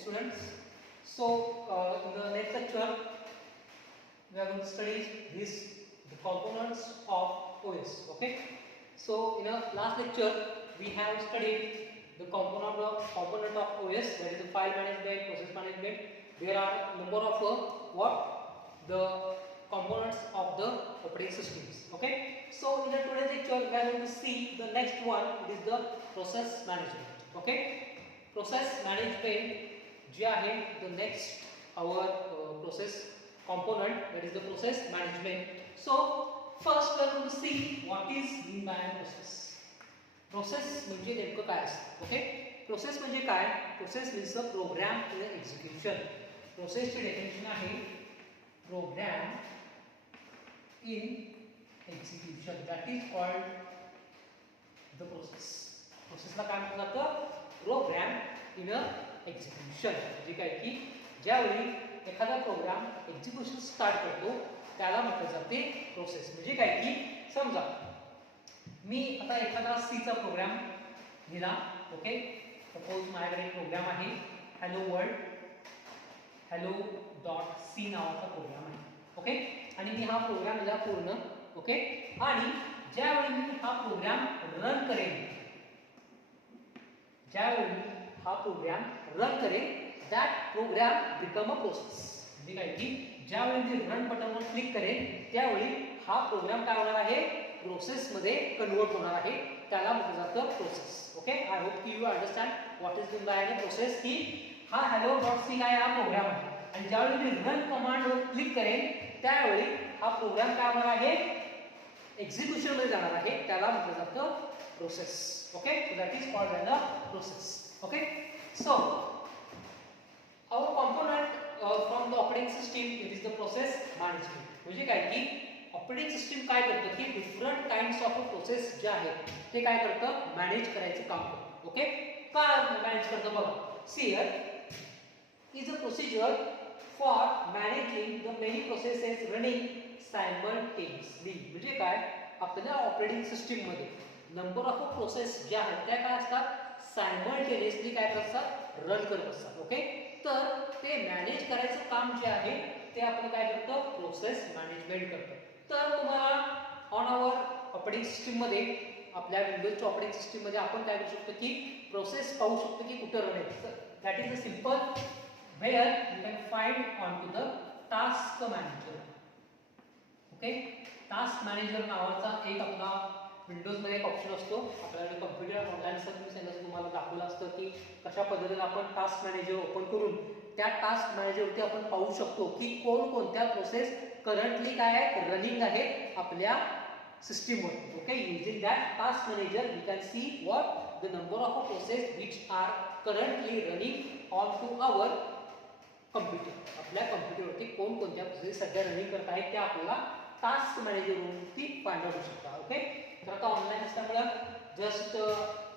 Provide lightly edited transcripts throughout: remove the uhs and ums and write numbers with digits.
students. So in the next lecture we are going to study the components of OS. Okay. So in our last lecture we have studied the component of OS, that is the file management, process management. There are number of the components of the operating systems. Okay. So in the today's lecture we are going to see the next one. It is the process management. Okay. Process management जे आहे the next our process component, that is the process management. So first we are going to see what is mean by process. Process म्हणजे नेमकं काय असतं. Okay. Process म्हणजे काय? Process means a program in execution. प्रोसेसची definition आहे program in execution, that is called the process. प्रोसेसला काय म्हटलं जातं? Program in execution. म्हणजे काय की ज्यावेळी एखादा प्रोग्राम एक्झिक्युशन स्टार्ट करतो त्याला म्हटलं जाते प्रोसेस. म्हणजे काय की समजा मी आता एखादा सीचा प्रोग्राम लिहिला. ओके. सपोज माझ्याकडे एक प्रोग्राम आहे hello world, hello dot C नावाचा प्रोग्राम आहे. ओके. आणि मी हा प्रोग्राम लिहिला पूर्ण. ओके. आणि ज्यावेळी मी हा प्रोग्राम रन करेन, ज्यावेळी हा प्रोग्राम रन करेल, that program become a process. म्हणजे काय की ज्यावेळी मी रन बटनवर क्लिक करेन त्यावेळी हा प्रोग्राम काय होणार आहे? प्रोसेस मध्ये कन्वर्ट होणार आहे. त्याला म्हटलं जातं प्रोसेस. ओके. आय होप की you understand what is mean by process. की हा हॅलो डॉट सी काय हा प्रोग्राम आहे आणि ज्यावेळी मी रन कमांडवर क्लिक करेन त्यावेळी हा प्रोग्राम काय होणार आहे? एक्झिक्युशन मध्ये जाणार आहे. त्याला म्हटलं जातं process. Okay. So that is called as a process. Okay, so our component from the operating system, it is the process management. म्हणजे काय की ऑपरेटिंग सिस्टीम काय करतं की डिफरंट काइंड्स ऑफ प्रोसेस जे आहेत ते काय करतं? मॅनेज करायचं काम करतं. ओके. काय मॅनेज करतं बघा. See here is a procedure for managing the many processes running simultaneously. म्हणजे काय? आपल्या ऑपरेटिंग सिस्टीम मध्ये नंबर ऑफ प्रोसेस ज्या आहेत त्या काय असतात? सायमल्टेनियसली काय करतात? रन करत असतात. ओके. तर ते मॅनेज करायचं काम जे आहे ते आपण काय करतो? प्रोसेस मॅनेजमेंट करतो. तर तुम्हाला ऑन आवर ऑपरेटिंग सिस्टीम मध्ये, आपल्या विंडोजच्या ऑपरेटिंग सिस्टीम मध्ये आपण काय करू शकतो की प्रोसेस पाहू शकतो की कुठे रन आहे. That is a simple where you can find on to the task manager. Okay. Task manager नावाचा एक आपला विंडोज मध्ये एक ऑप्शन असतो. आपल्याकडे कॉम्प्युटर ऑनलाईन सर्व्हिस यांना तुम्हाला दाखवलं असतं की कशा पद्धतीने आपण टास्क मॅनेजर ओपन करून त्या टास्क मॅनेजरवरती आपण पाहू शकतो की कोणकोणत्या प्रोसेस करंटली काय आहेत? रनिंग आहेत आपल्या सिस्टीमवर. Okay. Using that task manager we can see what the number of process which are currently running on to our computer. आपल्या कम्प्युटरवरती कोणकोणत्या प्रोसेस सध्या रनिंग करत आहेत त्या आपल्याला टास्क मॅनेजरवरती फाइंड आउट करू शकता. ओके. तर आता ऑनलाईन असल्यामुळे जस्ट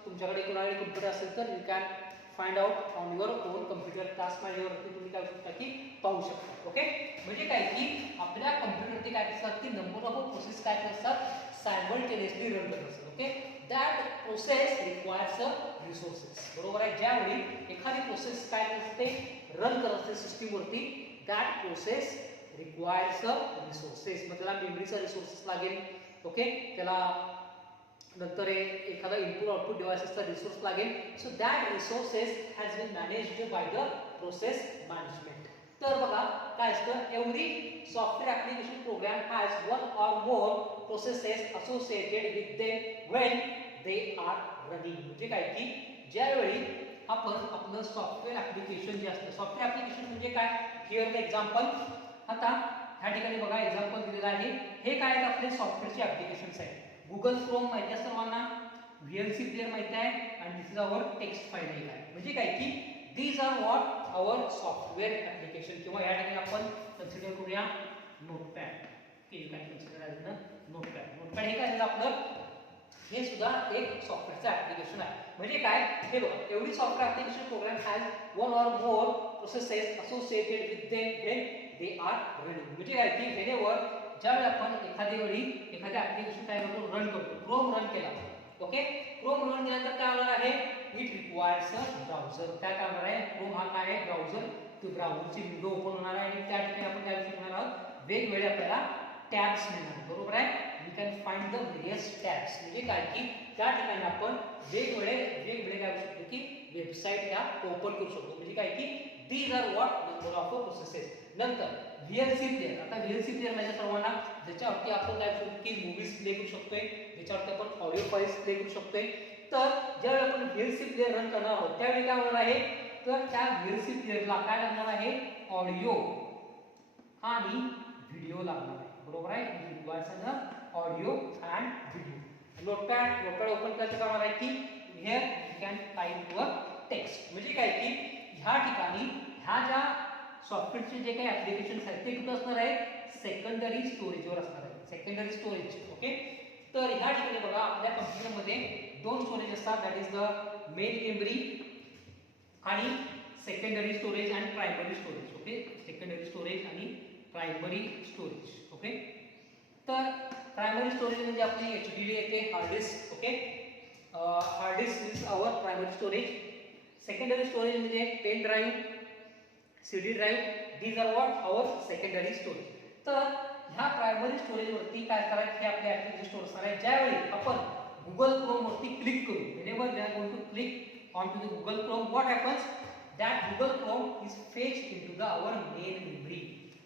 तुमच्याकडे कोणाकडे कम्प्युटर असेल तर you can find out on your own computer. Task मॅनेजरवरती तुम्ही काय शकता की पाहू शकता. ओके. म्हणजे काय की आपल्या कम्प्युटरवरती काय असतात की नंबर ऑफ प्रोसेस काय असतात? सायमल्टेनियसली रन करत असतात. Okay. That process requires resources. बरोबर आहे. ज्यावेळी एखादी प्रोसेस काय असते? रन करत असते सिस्टीमवरती, दॅट प्रोसेस रिक्वायर्स रिसोर्सेस. मग त्याला मेमरीचा रिसोर्सेस लागेल. ओके. त्याला नंतर एखादा इनपुट आउटपुट डिव्हाइसेसचा रिसोर्स लागेल. So that resources has been managed by the process management. तर बघा काय असतं? Every software application program has one or more processes associated with them when they are running. म्हणजे काय की ज्यावेळी आपण आपलं सॉफ्टवेअर ऍप्लिकेशन जे असतं, सॉफ्टवेअर ऍप्लिकेशन म्हणजे काय? Here the example. आता ह्या ठिकाणी बघा एक्झाम्पल दिलेलं आहे. हे काय आहेत? आपले सॉफ्टवेअरचे ऍप्लिकेशन्स आहेत. गुगल क्रोम माहिती आहे सर्वांना, व्हीएलसी प्लेअर माहिती आहे आणि this is our text file आहे. म्हणजे काय की these are what our software application. किंवा या ठिकाणी आपण कन्सिडर करूया नोटपॅड. ओके. काय कन्सिडर आहे ना नोटपॅड. नोटपॅड हे काय झालं आपलं? हे सुद्धा एक सॉफ्टवेअरचं ऍप्लिकेशन आहे. म्हणजे काय? हे बघा every software application program has one or more processes associated with them when they are running. म्हणजे काय की व्हेनेवर ज्यावेळी आपण एखाद्या वेळी एखाद्या ऍप्लिकेशन काय करतो? रन करतो. क्रोम रन केला. ओके. ओके. क्रोम रन केल्यानंतर काय होणार आहे, इट रिक्वायर्स अ ब्राउझर. काय करणार आहे, क्रोम हा काय आहे, ब्राउझर. तो ब्राउझरची विंडो ओपन होणार आहे आणि त्या ठिकाणी आपण काय शिकणार आहोत, वेगवेगळे आपल्याला टॅब्स मिळणार. बरोबर आहे. We can find the various tabs. म्हणजे काय की त्या ठिकाणी आपण वेगवेगळे काय करू शकतो की वेबसाईट ह्या ओपन करू शकतो. म्हणजे काय की these are what number of processes. नंतर व्हीएलसी प्लेअर. आता व्हीएलसी प्लेअर म्हणजे सर्वांना ज्याच्यावरती आपण काय करू की मूवीज प्ले करू शकतोय, ज्याच्यावरती आपण ऑडिओ फाईल्स प्ले करू शकतोय. तर ज्यावेळी आपण व्हीएलसी प्लेअर रन करणार आहोत त्यावेळी काय होणार आहे, तर त्या व्हीएलसी प्लेअरला काय लागणार आहे, ऑडिओ आणि व्हिडिओ लागणार आहे. बरोबर आहे. Requires audio and video. Notepad open करायचं करणार आहे की here you can type your text. म्हणजे काय की ह्या ठिकाणी ह्या ज्या सॉफ्टवेअरचे जे काही ऍप्लिकेशन्स आहेत ते कुठं असणार आहे, सेकंडरी स्टोरेजवर असणार आहे. Secondary storage. ओके. तर ह्या ठिकाणी बघा आपल्या कम्प्युटरमध्ये दोन स्टोरेज असतात. That is the main memory आणि secondary storage and primary storage. Okay. Secondary storage आणि प्रायमरी स्टोरेज. ओके. तर प्रायमरी स्टोरेज म्हणजे आपली HDD येते, hard disk. Okay. Hard disk is our primary storage. Secondary storage म्हणजे pen drive, CD drive. These are what our secondary storage. तर ह्या primary storage वरती काय करायचं, हे आपले ऍप्लिकेशन स्टोअर असणार आहे. ज्यावेळी आपण गुगल क्रोम वरती क्लिक करू, whenever we are going to click onto the Google Chrome, what happens, that Google Chrome is fetched into the our main memory.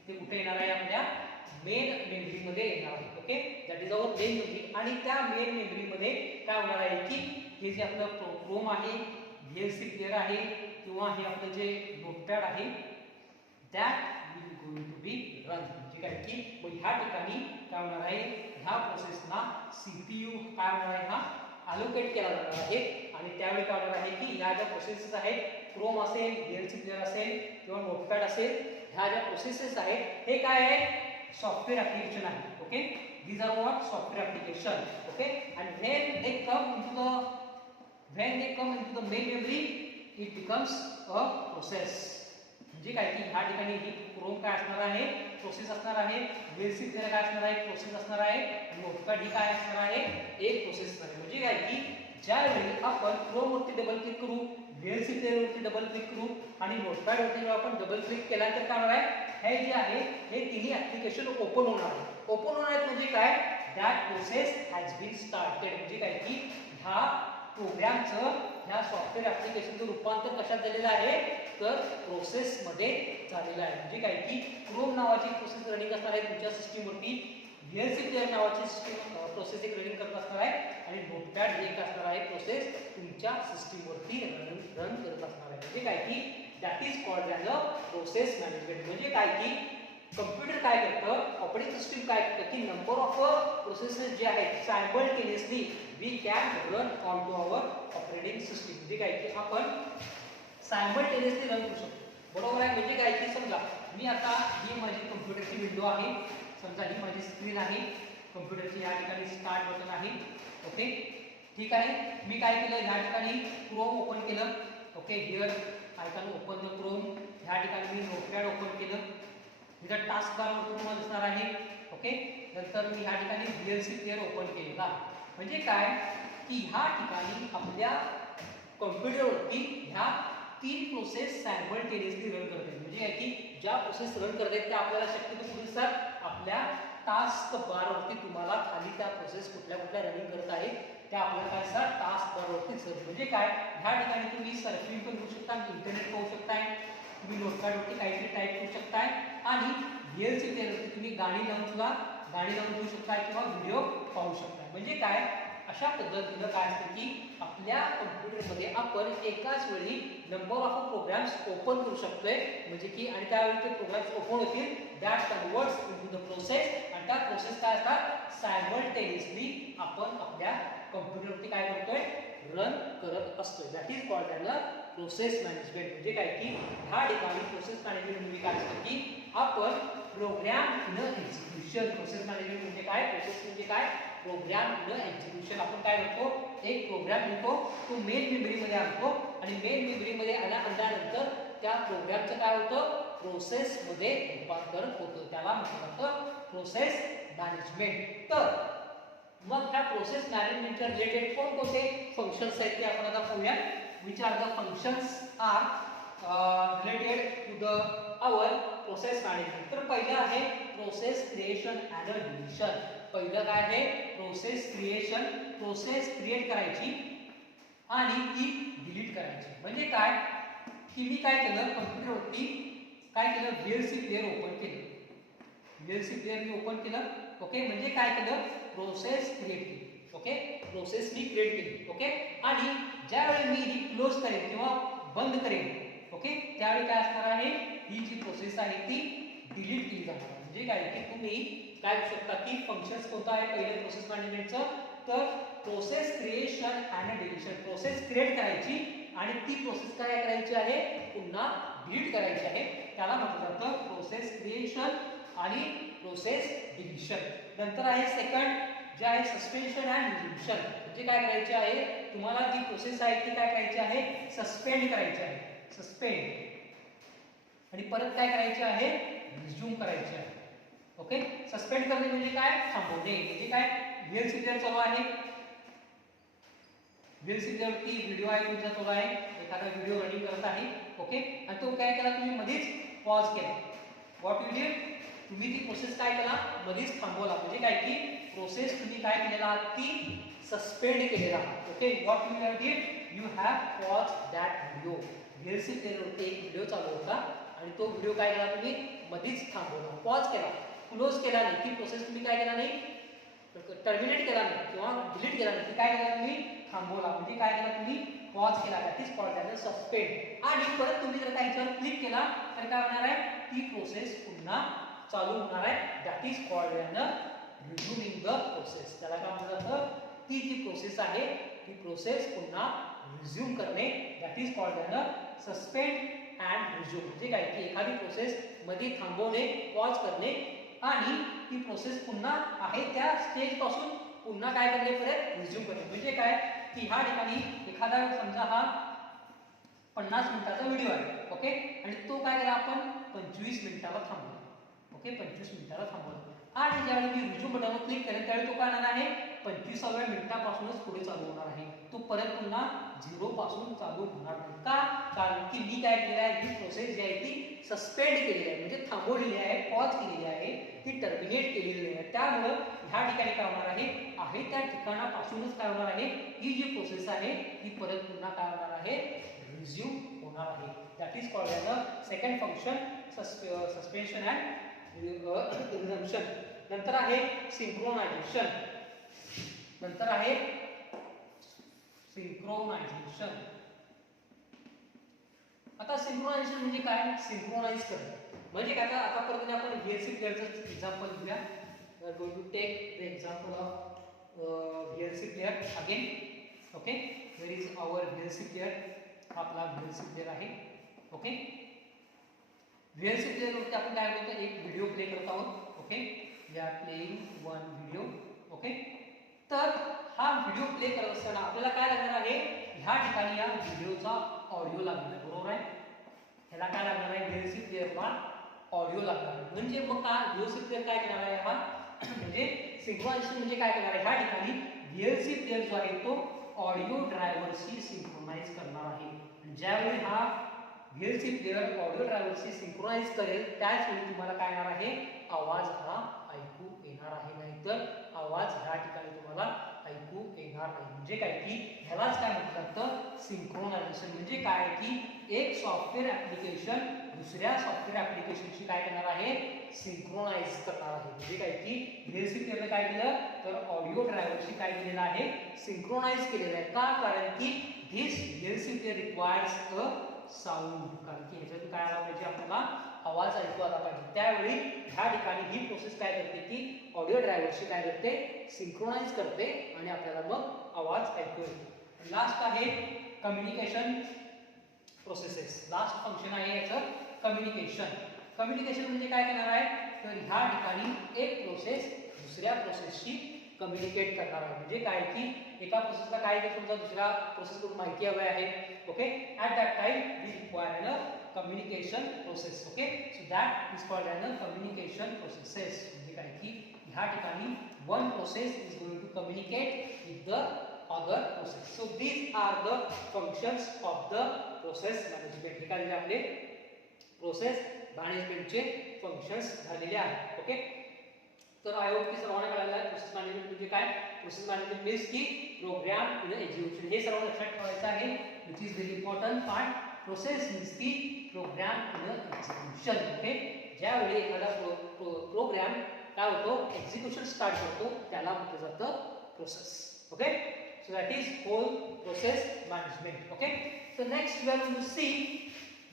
ते कुठे येणार आहे, आपल्या मेन मेमरी मध्ये येणार आहे. Okay. That is our main memory. आणि त्या मेन मेमरी मध्ये काय होणार आहे की हे जे आपलं क्रोम आहे, व्हीएलसी प्लेअर आहे किंवा हे आपलं जे नोटपॅड आहे, that will going to be run. म्हणजे काय की मग ह्या ठिकाणी काय होणार आहे, ह्या प्रोसेसला सीपीयू काय होणार आहे, हा अलोकेट केला जाणार आहे. आणि त्यावेळी काय होणार आहे की ह्या ज्या प्रोसेसेस आहेत, क्रोम असेल, व्हीएलसी प्लेअर असेल किंवा नोटपॅड असेल, ह्या ज्या प्रोसेसेस आहेत हे काय आहे, सॉफ्टवेअर ऍप्लिकेशन आहे. Okay. These are what software application. Okay. And when they come into the main memory, it becomes a process. म्हणजे काय की ह्या ठिकाणी ही क्रोम काय असणार आहे, प्रोसेस असणार आहे. व्हीएलसी प्लेअर काय असणार आहे, प्रोसेस असणार आहे. नोटपॅड ही काय असणार आहे, एक प्रोसेस असणार आहे. म्हणजे काय की ज्यावेळी आपण क्रोम वरती डबल क्लिक करू, व्हीएलसी प्लेअर वरती डबल क्लिक करू आणि नोटपॅड वरती जेव्हा आपण डबल क्लिक केल्यानंतर काय होणार आहे, हे जे आहे हे तिन्ही ऍप्लिकेशन ओपन होणार आहे. ओपन होणार आहेत म्हणजे काय, that process has been started. म्हणजे काय की ह्या प्रोग्रामचं, ह्या सॉफ्टवेअर ऍप्लिकेशनचं रूपांतर कशात झालेलं आहे, तर प्रोसेस मध्ये झालेलं आहे. म्हणजे काय की क्रोम नावाची प्रोसेस रनिंग असणार आहे तुमच्या सिस्टीमवरती, व्हीएलसी प्लेअर नावाची प्रोसेस एक रनिंग करत असणार आहे आणि नोटपॅड एक असणार आहे प्रोसेस तुमच्या सिस्टीमवरती रन करत असणार आहे. म्हणजे काय की that is called as a process management. म्हणजे काय की कम्प्युटर काय करतं, ऑपरेटिंग सिस्टीम काय करतं की नंबर ऑफ प्रोसेसेस जे आहेत simultaneously we can run on to our operating system. म्हणजे काय की आपण सायमल्टेनियसली रन करू शकतो. बरोबर आहे. म्हणजे काय की समजा मी आता ही माझी कम्प्युटरची विंडो आहे, समजा ही माझी स्क्रीन आहे कम्प्युटरची, या ठिकाणी स्टार्ट बटन आहे. ओके. ठीक आहे. मी काय केलं, ह्या ठिकाणी क्रोम ओपन केलं. Okay. Here I can open the Chrome. ह्या ठिकाणी मी नोटपॅड ओपन केलं. इथं टास्क बार वरती तुम्हाला दिसणार आहे. ओके. नंतर मी ह्या ठिकाणी व्हीएलसी प्लेअर ओपन केलेला. म्हणजे काय की ह्या ठिकाणी आपल्या कम्प्युटरवरती ह्या तीन प्रोसेस सायमल्टेनियसली रन करत आहेत. म्हणजे की ज्या प्रोसेस रन करत आहेत त्या आपल्याला शक्यतो कुठे दिसतात, आपल्या टास्क बारवरती तुम्हाला खाली त्या प्रोसेस कुठल्या कुठल्या रनिंग करत आहेत त्या आपल्याला काय असतात, टास्क बारवरती दिसतात. म्हणजे काय, ह्या ठिकाणी तुम्ही सर्फिंग पण करू शकता, इंटरनेट पाहू शकताय, तुम्ही नोटपॅडवरती काहीतरी टाईप करू शकताय आणि व्हीएलसी प्लेअरवरती तुम्ही गाणी लावून घेऊ शकताय किंवा व्हिडिओ पाहू शकताय. म्हणजे काय, अशा पद्धतीनं काय असतं की आपल्या कम्प्युटरमध्ये आपण एकाच वेळी नंबर ऑफ प्रोग्राम्स ओपन करू शकतोय. म्हणजे की आणि त्यावेळी ते प्रोग्राम्स ओपन होतील, that converts into the process. आणि त्या प्रोसेस काय असतात, सायमल्टेनियसली आपण आपल्या कम्प्युटरवरती काय करतोय, रन करत असतोय. That is called as a process management. म्हणजे काय की ह्या ठिकाणी प्रोसेस मॅनेजमेंट म्हणजे काय असतं की आपण program in execution. Process management म्हणजे काय, प्रोसेस म्हणजे काय, प्रोग्राम इन एक्झिक्युशन. आपण काय करतो, एक प्रोग्राम लिहितो, तो मेन मेमरीमध्ये आणतो आणि मेन मेमरीमध्ये आणल्यानंतर त्या प्रोग्रामचं काय होतं, प्रोसेसमध्ये रूपांतर होतं. त्याला म्हणतात प्रोसेस मॅनेजमेंट. तर मग ह्या प्रोसेस मॅनेजमेंटच्या रिलेटेड कोणकोणते फंक्शन्स आहेत ते आपण आता पाहूया. Which are the functions are related to the our process management. तर पहिलं आहे प्रोसेस क्रिएशन अँड डिलिशन. पहिलं काय आहे प्रोसेस क्रिएशन. प्रोसेस क्रिएट करायची आणि ती डिलीट करायची. म्हणजे काय की मी काय केलं कम्प्युटरवरती काय केलं VLC प्लेअर ओपन केलं. VLC प्लेअर मी ओपन केलं. ओके म्हणजे काय केलं प्रोसेस क्रिएट केली. ओके प्रोसेस मी क्रिएट केली. ओके आणि ज्यावेळी मी ही क्लोज करेन किंवा बंद करेन ओके त्यावेळी काय असणार आहे ही जी प्रोसेस आहे ती डिलीट केली जाणार. म्हणजे काय की तुम्ही काय करू शकता की फंक्शन्स कोणतं आहे पहिले प्रोसेस मॅनेजमेंटचं तर process creation and deletion. Process create करायची आणि ती प्रोसेस काय करायची आहे पुन्हा डिलीट करायची आहे. त्याला म्हटलं जातं प्रोसेस क्रिएशन आणि प्रोसेस डिलीशन. नंतर आहे सेकंड जे आहे सस्पेन्शन अँड रिझ्युम्पशन. म्हणजे काय करायचे आहे तुम्हाला जी प्रोसेस आहे ती काय करायची आहे सस्पेंड करायची आहे. सस्पेंड आणि परत काय करायचे आहे रिझ्यूम करायचे आहे. ओके सस्पेंड करणे म्हणजे काय थांबवणे. म्हणजे काय VLC प्लेअर चालू आहे. VLC प्लेअरवरती व्हिडिओ आहे तुमचा चालू आहे. एखादा व्हिडिओ रनिंग करत आहे. ओके आणि तो काय केला तुम्ही मध्येच पॉज केला. व्हॉट यू डिड तुम्ही ती प्रोसेस काय केला मध्येच थांबवला. म्हणजे काय की प्रोसेस तुम्ही काय केलेला आहात ती सस्पेंड केलेला आहात. Okay what you have did you have pause that video. VLC प्लेअरवरती एक व्हिडिओ चालू होता आणि तो व्हिडिओ काय केला तुम्ही मध्येच थांबवला पॉज केला क्लोज केला नाही. ती प्रोसेस तुम्ही काय केला नाही टर्मिनेट केला नाही किंवा डिलीट केला नाही. काय केला तुम्ही थांबवला. म्हणजे काय केला तुम्ही पॉज केला that is called as a suspend. आणि परत तुम्ही जर त्याच्यावर क्लिक केला तर काय होणार आहे ती प्रोसेस पुन्हा चालू होणार आहे. That is called as a resuming the process. त्याला काय म्हटलं जातं ती जी प्रोसेस आहे ती प्रोसेस पुन्हा रिझ्यूम करणे that is called as a suspend and resume. म्हणजे काय की एखादी प्रोसेस मध्ये थांबवणे पॉज करणे आणि ती प्रोसेस पुन्हा आहे त्या स्टेज पासून पुन्हा काय करणे परत रिझ्यूम करणे. म्हणजे काय की ह्या ठिकाणी एखादा समजा हा 50 मिनिटाचा व्हिडिओ आहे. ओके आणि तो काय केला आपण 25 मिनिटाला थांबवला. ओके 25 मिनिटाला थांबवला आणि ज्यावेळी मी रिझ्यूम बटनवर क्लिक करेन त्यावेळी तो काय होणार आहे 25व्या मिनिटापासूनच पुढे चालू होणार आहे. तो परत पुन्हा 0 पासून चालू होणार नाही. का कारण की मी काय केलेलं आहे ही प्रोसेस जी आहे ती सस्पेंड केलेली आहे. म्हणजे थांबवलेली आहे पॉज केलेली आहे ती टर्मिनेट केलेली आहे. त्यामुळे ह्या ठिकाणी काय होणार आहे त्या ठिकाणापासूनच काय होणार आहे ही जी प्रोसेस आहे ती परत पुन्हा काय होणार आहे रिझ्यूम होणार आहे. That is called as a second function suspension and resumption. नंतर आहे सिंक्रोनायझेशन. नंतर आहे सिंक्रोनायझेशन. आता सिंक्रोनायझेशन म्हणजे काय सिंक्रोनाइज करणे. म्हणजे काय आतापर्यंत आपण VLC प्लेअरचं एक्झाम्पल घेऊया. We are going to take the example of VLC player again. Okay where is our VLC player. हा आपला VLC प्लेअर आहे. ओके VLC प्लेअरवरती आपण काय करतो एक व्हिडिओ प्ले करत आहोत. Okay we are playing one video. Okay तर हा व्हिडिओ प्ले करत असताना आपल्याला काय लागणार आहे ह्या ठिकाणी या व्हिडिओचा ऑडिओ लागणार आहे. बरोबर आहे. ह्याला काय लागणार आहे VLC प्लेअरला ऑडिओ लागणार आहे. म्हणजे मग काय VLC प्लेअर काय करणार आहे हा म्हणजे सिंक्रोनायझेशन म्हणजे काय करणार आहे ह्या ठिकाणी VLC प्लेअर जो आहे तो ऑडिओ ड्रायव्हरशी सिंक्रोनाइज करणार आहे. ज्यावेळी हा VLC प्लेअर ऑडिओ ड्रायव्हरशी सिंक्रोनाइज करेल त्याच वेळी तुम्हाला काय येणार आहे आवाज हा ऐकू येणार आहे. नाहीतर आवाज ह्या ठिकाणी तुम्हाला ऐकू येणार नाही. म्हणजे काय की ह्यालाच काय म्हटलं जातं सिंक्रोनायझेशन. म्हणजे काय की एक सॉफ्टवेअर ऍप्लिकेशन दुसऱ्या सॉफ्टवेअर ऍप्लिकेशनशी काय करणार आहे सिंक्रोनाइज करणार आहे. म्हणजे काय की VLC प्लेअरने काय केलं तर ऑडिओ ड्रायव्हरशी काय केलेलं आहे सिंक्रोनाइज केलेलं आहे. का कारण की दिस VLC player requires a sound. कारण की ह्याच्यातून काय आला पाहिजे आपल्याला आवाज ऐकू आला पाहिजे. त्यावेळी ह्या ठिकाणी ही प्रोसेस काय करते की ऑडिओ ड्रायव्हरशी काय करते सिंक्रोनाइज करते आणि आपल्याला मग आवाज ऐकू येतो. लास्ट आहे कम्युनिकेशन प्रोसेसेस. लास्ट फंक्शन आहे याचं कम्युनिकेशन. कम्युनिकेशन म्हणजे काय करणार आहे तर ह्या ठिकाणी एक प्रोसेस दुसऱ्या प्रोसेसशी कम्युनिकेट करणार आहे. म्हणजे काय की एका प्रोसेसला काय तर समजा दुसऱ्या प्रोसेसकडून माहिती हवी आहे. Okay at that time we require a communication process. Okay so that is called as a communication processes. म्हणजे काय की ह्या ठिकाणी one process is going to communicate with the other process. So these are the functions of the process management. हे काय झाले आपले process मॅनेजमेंटचे functions झालेले आहेत. ओके, तर आय होप की सर्वांना कळालं आहे प्रोसेस मॅनेजमेंट म्हणजे काय. प्रोसेस मॅनेजमेंट मीन्स की प्रोग्राम इन एक्झिक्युशन. हे सर्व लक्षात ठेवायचं आहे, which is very important part. Process means की प्रोग्राम इन एक्झिक्युशन. ओके, ज्यावेळी एखादा प्रोग्राम काय होतो एक्झिक्युशन स्टार्ट करतो त्याला म्हटलं जातं process. Okay, so that is whole process management. Okay, so next we are going to see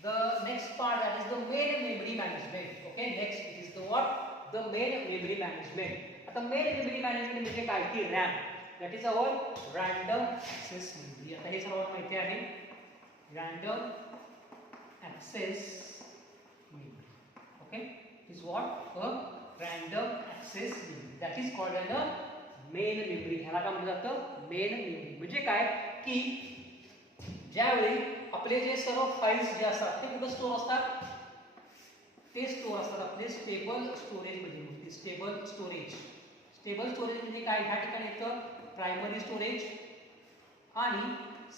the next part, that is the main memory management. Okay, next it is the what, the main memory management. आता main memory management म्हणजे काय की RAM, that is our random access memory. आता हे सर्वांना माहिती आहे random access memory. Okay, is what a random access memory, that is called as a main memory. ह्याला काय म्हटलं जातं मेन मेमरी. म्हणजे काय की ज्यावेळी आपले जे सर्व फाइल्स जे असतात ते कुठे स्टोअर असतात, ते स्टोअर असतात आपले स्टेबल स्टोरेज मध्ये. स्टेबल स्टोरेज, स्टेबल स्टोरेज म्हणजे काय, ह्या ठिकाणी येतं प्रायमरी स्टोरेज आणि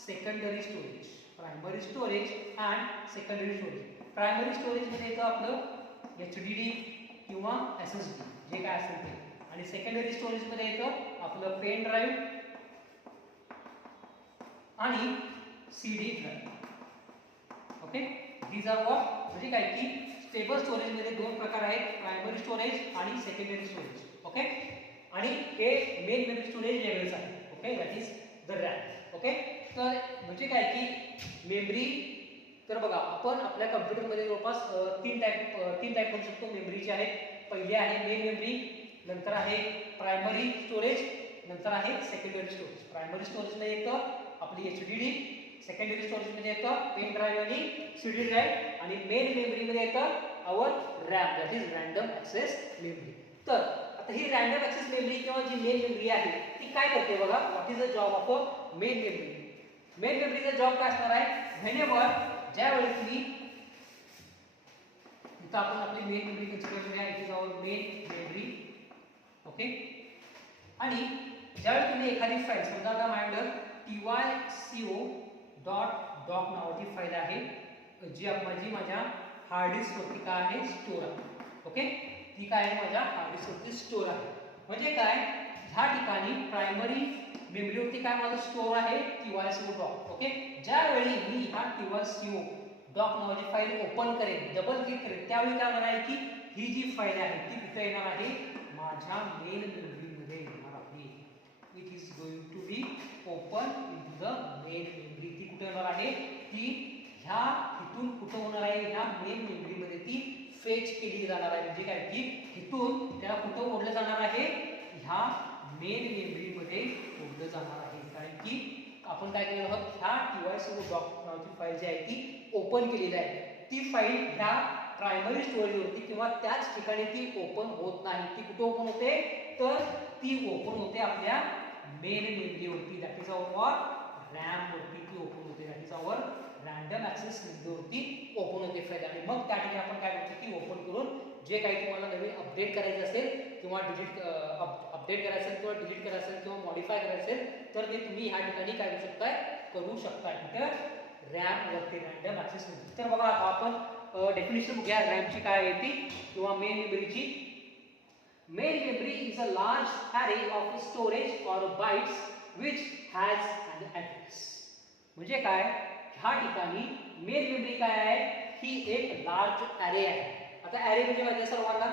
secondary storage. Primary storage and secondary storage. Primary storage मध्ये येतं आपलं HDD किंवा SSD जे काय असेल ते, आणि सेकंडरी स्टोरेज मध्ये येतं आपलं पेन ड्राइव्ह आणि CD drive. Okay, these are what, म्हणजे काय की स्टेबल स्टोरेज मध्ये दोन प्रकार आहेत, प्रायमरी स्टोरेज आणि सेकंडरी स्टोरेज. ओके, आणि हे मेन मेमरी स्टोरेज वेगळंच आहे. Okay, that is the RAM. Okay, तर म्हणजे काय की मेमरी, तर बघा आपण आपल्या कम्प्युटरमध्ये जवळपास तीन टाइप म्हणू शकतो मेमरीचे आहेत. पहिली आहे मेन मेमरी, नंतर आहे प्रायमरी स्टोरेज, नंतर आहे सेकंडरी स्टोरेज. प्रायमरी स्टोरेज मध्ये येतं आपली HDD, सेकंडरी स्टोरेज मध्ये येतं पेन ड्राइव्ह आणि CD ड्राइव्ह, आणि मेन मेमरी मध्ये येतं our RAM, that is random access memory. तर आता ही रँडम ॲक्सेस मेमरी किंवा जी मेन मेमरी आहे ती काय करते बघा. What is the job of a main memory. Main मेमरीचा जॉब काय असणार आहे, व्हेनेवर ज्यावेळी तुम्ही, इथं आपण आपली मेन मेमरी कन्सिडर करूया, it is our main memory. Okay, आणि ज्यावेळी तुम्ही एखादी फाईल, समजा आता माझ्याकडं tyco.doc नावाची फाईल आहे जी माझ्या हार्ड डिस्क वरती काय आहे स्टोअर आहे. ओके, ती काय आहे माझ्या हार्ड डिस्क वरती स्टोअर आहे. म्हणजे काय, ह्या ठिकाणी प्रायमरी मेमरी वरती काय माझं स्टोअर आहे tyco.doc. ओके, ज्यावेळी मी ह्या tyco.doc नावाची फाईल ओपन करेन, डबल क्लिक करेन, त्यावेळी काय होणार आहे की ही जी फाईल आहे ती कुठे येणार आहे, माझ्या मेन मेमरी मध्ये येणार आहे. It is going to be open in the main memory. ती कुठे येणार आहे, ती ह्या इथून कुठे होणार आहे, ह्या मेन मेमरी मध्ये ती फेच केली जाणार आहे. म्हणजे काय की इथून त्याला कुठे ओढलं जाणार आहे, ह्या मेन मेमरी मध्ये ओढलं जाणार आहे. कारण की आपण काय केलं आहोत, ह्या tyco.doc नावाची फाईल जी आहे ती ओपन केलेली आहे. ती फाईल ह्या प्रायमरी स्टोरेज वरती किंवा त्याच ठिकाणी ती ओपन होत नाही. ती कुठे ओपन होते, तर ती ओपन होते आपल्या मेन मेमरी वरती, दॅट इज आवर रॅम वरती ती ओपन होते, that is our random access memory वरती ओपन होते फाईल. आणि मग त्या ठिकाणी आपण काय करतो की ओपन करून जे काही तुम्हाला नवीन अपडेट करायचे असेल किंवा अपडेट करायचं असेल किंवा डिलीट करायचं असेल किंवा मॉडिफाय करायचं असेल तर ते तुम्ही ह्या ठिकाणी काय करू शकताय कुठे, रॅम वरती, रँडम ॲक्सेस मेमरी. तर बघा आपण डेफिनेशन बघूया रॅमची काय आहे ती किंवा मेन मेमरीची. Main memory is a large array of storage or bytes which has an address. म्हणजे काय, ह्या ठिकाणी मेन मेमरी काय आहे, ही एक लार्ज ॲरे आहे. आता ॲरे म्हणजे माहिती सर्वांना,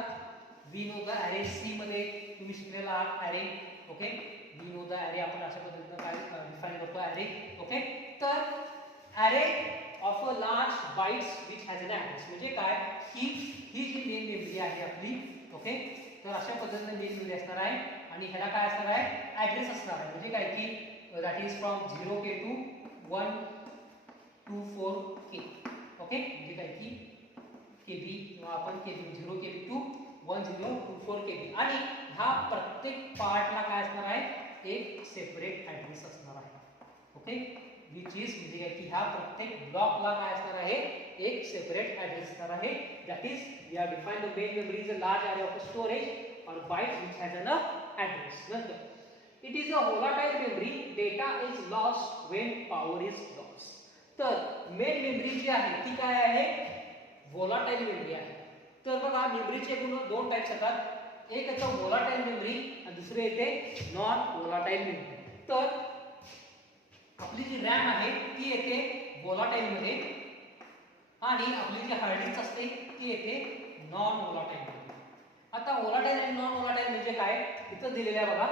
we know the array, C मध्ये तुम्ही शिकलेला आहात array. Okay, we know the array आपण अशा पद्धतीने काय डिफाइन करतो ॲरे. ओके, तर array of a large bytes which has an address. म्हणजे काय की ही जी मेन मेमरी आहे आपली, ओके, तर अशा पद्धतीने मेन मेमरी असणार आहे आणि ह्याला काय असणार आहे, ॲड्रेस असणार आहे. म्हणजे काय की that is from 0K to 124K. Okay, म्हणजे काय की KB किंवा आपण KB 0KB to 1024KB. आणि ह्या प्रत्येक पार्टला काय असणार आहे, एक सेपरेट ॲड्रेस असणार आहे. ओके, विच इज म्हणजे काय की ह्या प्रत्येक ब्लॉकला काय असणार आहे, एक सेपरेट ॲड्रेस असणार आहे. That is we have defined the main memory is a large array of storage or byte which has an address. नंतर it is a volatile memory, data is lost when power is lost. तर main memory जी आहे ती काय आहे, volatile memory आहे. तर बघा मेमरीचे गुण दोन टाइप्स असतात, एक येतं व्होलाटाईल मेमरी आणि दुसरे येते नॉन व्होलाटाईल मेमरी. तर आपली जी रॅम आहे ती येते व्होलाटाईल मध्ये आणि आपली जी हार्ड डिस्क असते ती येते नॉन व्होलाटाईल मध्ये. आता व्होलाटाईल आणि नॉन व्होलाटाईल म्हणजे काय, इथं दिलेलं आहे बघा,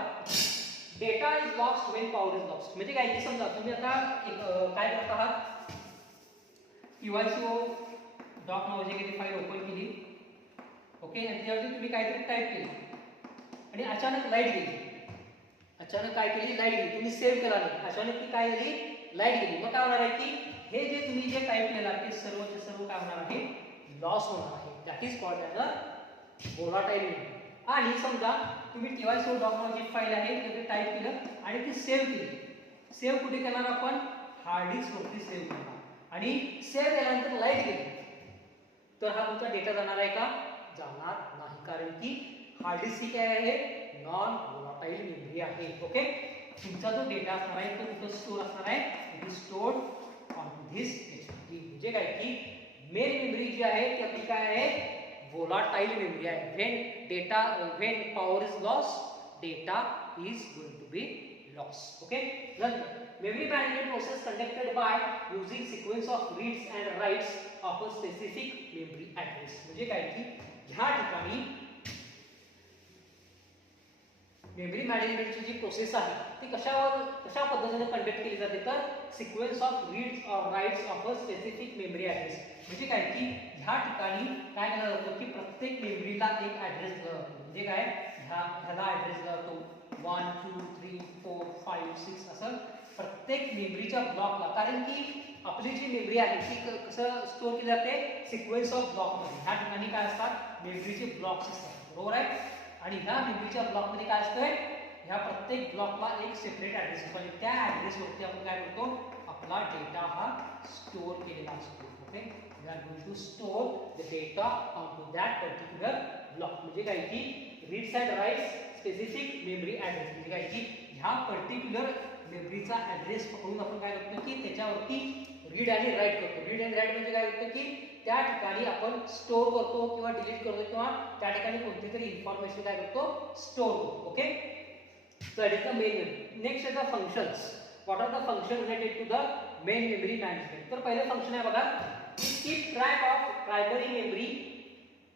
data is lost when power is lost. म्हणजे काय की समजा तुम्ही आता काय करत आहात, PYCO डॉक नावाची काही फाईल ओपन केली, ओके, आणि त्यावरती तुम्ही काहीतरी टाईप केलं आणि अचानक लाईट गेली. अचानक काय केली, लाईट गेली. तुम्ही सेव्ह केला नाही, अचानक ती काय झाली, लाईट गेली. मग काय होणार आहे की हे जे तुम्ही जे टाईप केला ते सर्वचे सर्व काय होणार आहे, लॉस होणार आहे. That is called as volatile memory. आणि समजा तुम्ही PYCO डॉक नावाची फाईल आहे ते टाईप केलं आणि ती सेव्ह केली. सेव्ह कुठे करणार आपण, हार्ड डिस्क वरती सेव्ह करणार आणि सेव्ह केल्यानंतर लाईट गेली तर हा तुमचा डेटा जाणार आहे का, जाणार नाही, कारण की हार्ड डिस्क ही काय आहे, नॉन व्होलाटाईल मेमरी आहे. ओके, तुमचा जो डेटा असणार आहे तो कुठे स्टोर असणार आहे, it is stored on this HDD. म्हणजे काय की मेन मेमरी जी आहे ती आपली काय आहे, व्होलाटाईल मेमरी आहे. When power is loss, data is going to be loss. Okay, memory management process conducted by using sequence of reads and writes of a specific memory address. म्हणजे काय की ह्या ठिकाणी मेमरी मॅनेजमेंटची जी प्रोसेस आहे ती कशा पद्धतीने कंडक्ट केली जाते, तर सिक्वेन्स ऑफ रीड्स और rights of a specific memory address. म्हणजे काय की ह्या ठिकाणी काय केलं जातं की प्रत्येक मेमरीला एक ॲड्रेस दिला जातो. म्हणजे काय, ह्याला ॲड्रेस दिला जातो 1 2 3 4 5 6 असं प्रत्येक मेमरीच्या ब्लॉकला. कारण की आपली जी मेमरी आहे ती कसं स्टोअर केली जाते, सिक्वेन्स ऑफ ब्लॉकमध्ये. ह्या ठिकाणी काय असतात, मेमरीचे ब्लॉक्स असतात, बरोबर आहे. आणि ह्या मेमरीच्या ब्लॉकमध्ये काय असतंय, ह्या प्रत्येक ब्लॉकला एक सेपरेट ॲड्रेस असतो आणि त्या ॲड्रेसवरती आपण काय करतो, आपला डेटा हा स्टोअर केलेला असतो. Okay, we are going to store the data on to that particular block. म्हणजे काय की reads and writes specific memory address. म्हणजे काय की ह्या पर्टिक्युलर मेमरीचा ॲड्रेस पकडून आपण काय करतो की त्याच्यावरती रीड आणि राईट करतो. रीड अँड राईट म्हणजे काय करतो की त्या ठिकाणी आपण स्टोअर करतो किंवा डिलीट करतो किंवा त्या ठिकाणी कोणती तरी इन्फॉर्मेशन काय करतो, स्टोअर करतो. Okay, so that is the main memory. Next is the functions. What are the functions related to the main memory management? तर पहिलं फंक्शन आहे बघा, it keeps track of primary memory.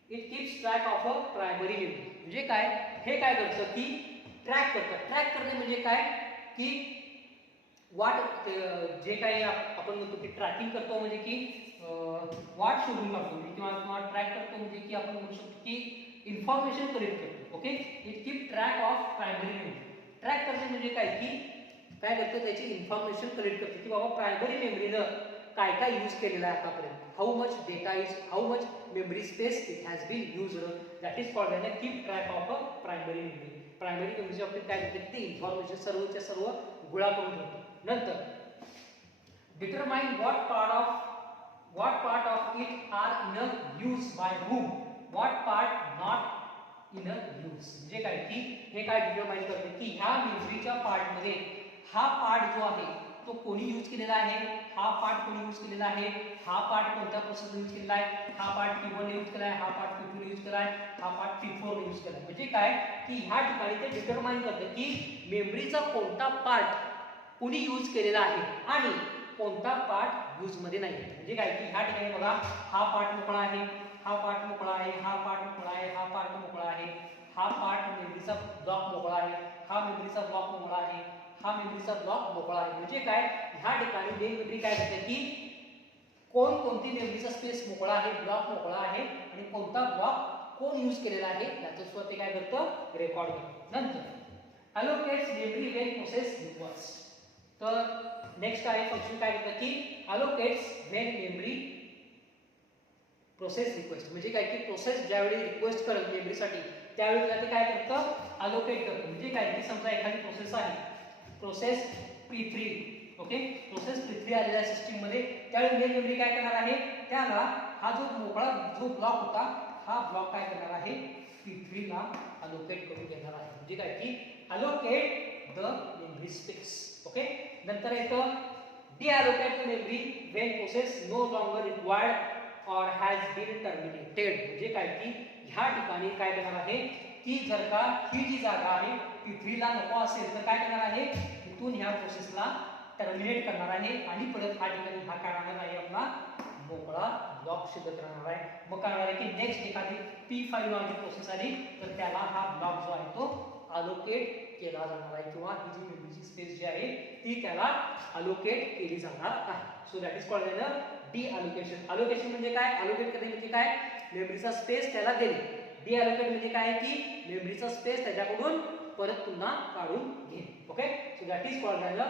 It keeps track of a primary memory. म्हणजे काय, हे काय करतं की ट्रॅक करतं. ट्रॅक करणे म्हणजे काय की जे काही आपण म्हणतो की ट्रॅकिंग करतो, म्हणजे की वाट शोधून काढतो किंवा ट्रॅक करतो, म्हणजे की आपण म्हणू शकतो की इन्फॉर्मेशन कलेक्ट करतो. Okay, it keep track of primary memory. Track करणे म्हणजे काय की काय करतं, त्याची इन्फॉर्मेशन कलेक्ट करतो की बाबा प्रायमरी मेमरीनं काय काय यूज केलेलं आहे आतापर्यंत, how much memory space it has been use. That is called as keep track of a primary memory. Primary मेमरीच्या बाबतीत काय करते, ते इन्फॉर्मेशन सर्वच्या सर्व गोळा करून ठेवतो. नंतर determine what part of it are in a use by whom, what part not in a use. म्हणजे काय की हे काय डिटरमाइन करते की ह्या मेमरीच्या पार्ट मध्ये हा पार्ट जो आहे तो कोणी यूज केलेला आहे, हा पार्ट कोणी यूज केलेला आहे, हा पार्ट कोणत्या प्रोसेसने यूज केलेला आहे, हा पार्ट P1 ने यूज केला आहे, हा पार्ट P2 ने यूज केला आहे, हा पार्ट P4 ने यूज केला आहे. म्हणजे काय की ह्या ठिकाणी ते डिटरमाइन करते की मेमरीचा कोणता पार्ट कोणी यूज केलेला आहे आणि कोणता पार्ट यूज मध्ये नाही. म्हणजे काय की ह्या ठिकाणी बघा, हा पार्ट मोकळा आहे, हा पार्ट मोकळा आहे, हा पार्ट मोकळा आहे, हा पार्ट मोकळा आहे, हा पार्ट मेमरीचा ब्लॉक मोकळा आहे, हा मेमरीचा ब्लॉक मोकळा आहे, हा मेमरीचा ब्लॉक मोकळा आहे. म्हणजे काय, ह्या ठिकाणी मेन मेमरी काय करते की कोणती मेमरीचा स्पेस मोकळा आहे, ब्लॉक मोकळा आहे आणि कोणता ब्लॉक कोण यूज केलेला आहे याचं सुद्धा ते काय करतं, रेकॉर्ड करतं. नंतर अलोकेट्स मेमरी व्हेन प्रोसेस रिक्वायर्स. तर नेक्स्ट काय फंक्शन काय करतं की अलोकेट्स व्हेन मेमरी प्रोसेस रिक्वेस्ट. म्हणजे काय की प्रोसेस ज्यावेळी रिक्वेस्ट करेल मेमरीसाठी त्यावेळी ते काय करतं, अलोकेट करतं. म्हणजे काय की समजा एखादी प्रोसेस आहे, process P3, okay, process P3 आलेल्या सिस्टीम मध्ये, त्यावेळी मेन मेमरी काय करणार आहे, त्याला हा जो मोकळा जो ब्लॉक होता हा ब्लॉक काय करणार आहे, P3 ला अलोकेट करून घेणार आहे. म्हणजे काय की allocate the memory space. Okay. नंतर येतं deallocate the memory when process no longer required or has been terminated. म्हणजे काय की ह्या ठिकाणी काय करणार आहे की जर का ही जी जागा आहे पृथ्वीला नको असेल तर काय करणार आहे इथून ह्या प्रोसेसला टर्मिनेट करणार आहे आणि परत हा ठिकाणी हा काय राहणार आहे आपला मोकळा ब्लॉक शिल्लक राहणार आहे. मग काय होणार आहे की नेक्स्ट एखादी P5 नावाची प्रोसेस आली तर त्याला हा ब्लॉक जो आहे तो अलोकेट केला जाणार आहे किंवा ही जी मेमरीची स्पेस जी आहे ती त्याला अलोकेट केली जाणार आहे. So that is called an deallocation. Allocation म्हणजे काय? अलोकेट करणे म्हणजे काय? मेमरीचा स्पेस त्याला देणे. डीअलोकेट म्हणजे काय की मेमरीचा स्पेस त्याच्याकडून परत पुन्हा काढून घेणे. Okay. So that is called N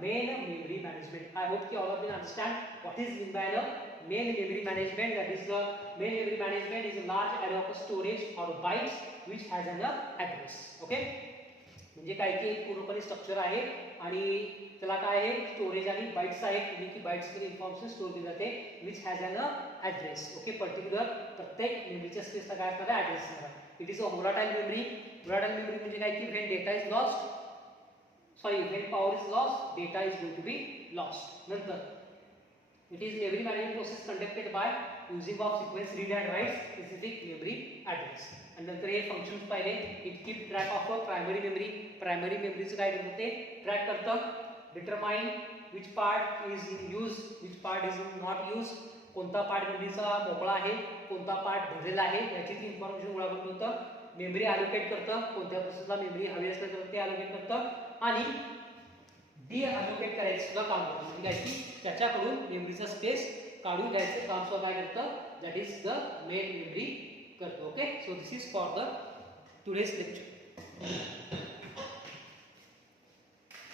main memory management. I hope you all of you understand what is meant by the main memory management. That is the main memory management is a large array of storage or bytes which has an address. Okay. म्हणजे काय की पूर्णपणे structure आहे आणि त्याला काय आहे storage आणि बाइट्स आहे म्हणजे की बाइट्स मध्ये इन्फॉर्मेशन स्टोअर केली जाते which has an address. Okay. Particular प्रत्येक मेमरीच्या स्पेसला काय असणार आहे ऍड्रेस असणार आहे. It is a volatile memory. Volatile memory म्हणजे काय की when data is lost, sorry, when power is lost, data is going to be lost. Nantar it is memory management process conducted by using of sequence read and write specific memory address. And nantar हे functions पाहिले it keep track of a primary memory. Primary memory चं काय करतं ते track करतं. determine which part is in use, which part is not used. कोणता part मेमरीचा मोकळा आहे, कोणता पार्ट भरलेला आहे याची ती इन्फॉर्मेशन गोळा करून होतं. मेमरी अलोकेट करतं, कोणत्या प्रोसेसला मेमरी हवी असेल तर ते अलोकेट करतं आणि डीअलोकेट करायचं सुद्धा काम करतं. म्हणजे काय की त्याच्याकडून मेमरीचा स्पेस काढून घ्यायचं काम सुद्धा काय करतं that is the main memory करतो. Okay. So this is for the today's lecture.